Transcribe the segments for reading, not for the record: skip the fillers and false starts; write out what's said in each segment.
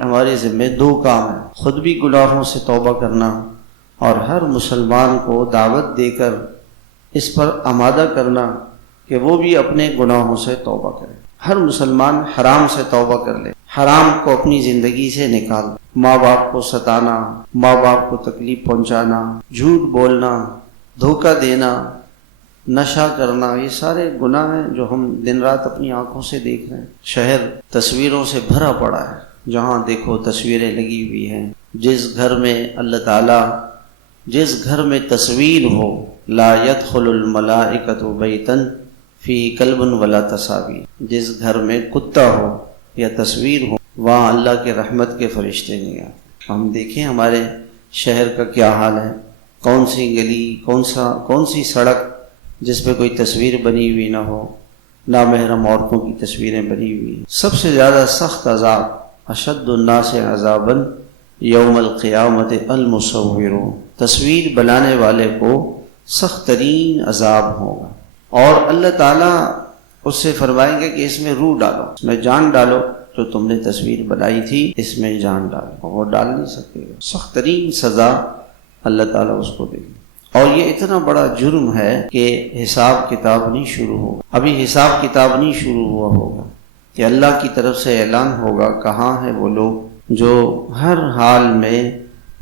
ہمارے ذمہ دو کام ہیں، خود بھی گناہوں سے توبہ کرنا اور ہر مسلمان کو دعوت دے کر اس پر آمادہ کرنا کہ وہ بھی اپنے گناہوں سے توبہ کرے۔ ہر مسلمان حرام سے توبہ کر لے، حرام کو اپنی زندگی سے نکال دے۔ ماں باپ کو ستانا، ماں باپ کو تکلیف پہنچانا، جھوٹ بولنا، دھوکہ دینا، نشہ کرنا، یہ سارے گناہ ہیں جو ہم دن رات اپنی آنکھوں سے دیکھ رہے ہیں۔ شہر تصویروں سے بھرا پڑا ہے، جہاں دیکھو تصویریں لگی ہوئی ہیں۔ جس گھر میں اللہ تعالیٰ، جس گھر میں تصویر ہو، لا يدخل الملائکۃ بیتا فی کلب ولا تصاویر، جس گھر میں کتا ہو یا تصویر ہو وہاں اللہ کے رحمت کے فرشتے نہیں آتے۔ ہم دیکھیں ہمارے شہر کا کیا حال ہے، کون سی گلی، کون سی سڑک جس پہ کوئی تصویر بنی ہوئی نہ ہو، نامحرم عورتوں کی تصویریں بنی ہوئی ہیں۔ سب سے زیادہ سخت عذاب، اشد الناس عذابا یوم القیامت المصور، تصویر بنانے والے کو سخت ترین عذاب ہوگا، اور اللہ تعالیٰ اس سے فرمائیں گے کہ اس میں روح ڈالو، اس میں جان ڈالو، جو تم نے تصویر بنائی تھی اس میں جان ڈالو، اور وہ ڈال نہیں سکے گا۔ سخت ترین سزا اللہ تعالیٰ اس کو دے گی۔ اور یہ اتنا بڑا جرم ہے کہ حساب کتاب نہیں شروع ہوگا، ابھی حساب کتاب نہیں شروع ہوا ہوگا کہ اللہ کی طرف سے اعلان ہوگا کہاں ہیں وہ لوگ جو ہر حال میں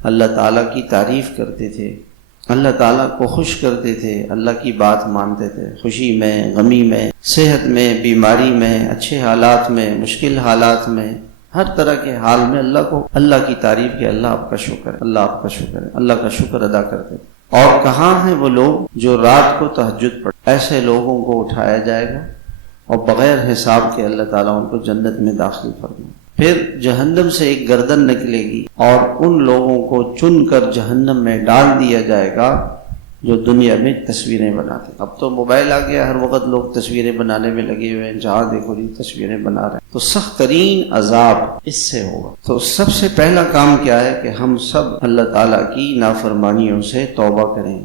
اللہ تعالیٰ کی تعریف کرتے تھے، اللہ تعالیٰ کو خوش کرتے تھے، اللہ کی بات مانتے تھے، خوشی میں، غمی میں، صحت میں، بیماری میں، اچھے حالات میں، مشکل حالات میں، ہر طرح کے حال میں اللہ کی تعریف کہ اللہ آپ کا شکر ہے، اللہ آپ کا شکر ہے، اللہ کا شکر ادا کرتے تھے۔ اور کہاں ہیں وہ لوگ جو رات کو تہجد پڑھتے؟ ایسے لوگوں کو اٹھایا جائے گا اور بغیر حساب کے اللہ تعالیٰ ان کو جنت میں داخل فرمائے۔ پھر جہنم سے ایک گردن نکلے گی اور ان لوگوں کو چن کر جہنم میں ڈال دیا جائے گا جو دنیا میں تصویریں بناتے۔ اب تو موبائل آ گیا، ہر وقت لوگ تصویریں بنانے میں لگے ہوئے ہیں، جہاں دیکھو یہ تصویریں بنا رہے ہیں۔ تو سخت ترین عذاب اس سے ہوگا۔ تو سب سے پہلا کام کیا ہے کہ ہم سب اللہ تعالیٰ کی نافرمانیوں سے توبہ کریں۔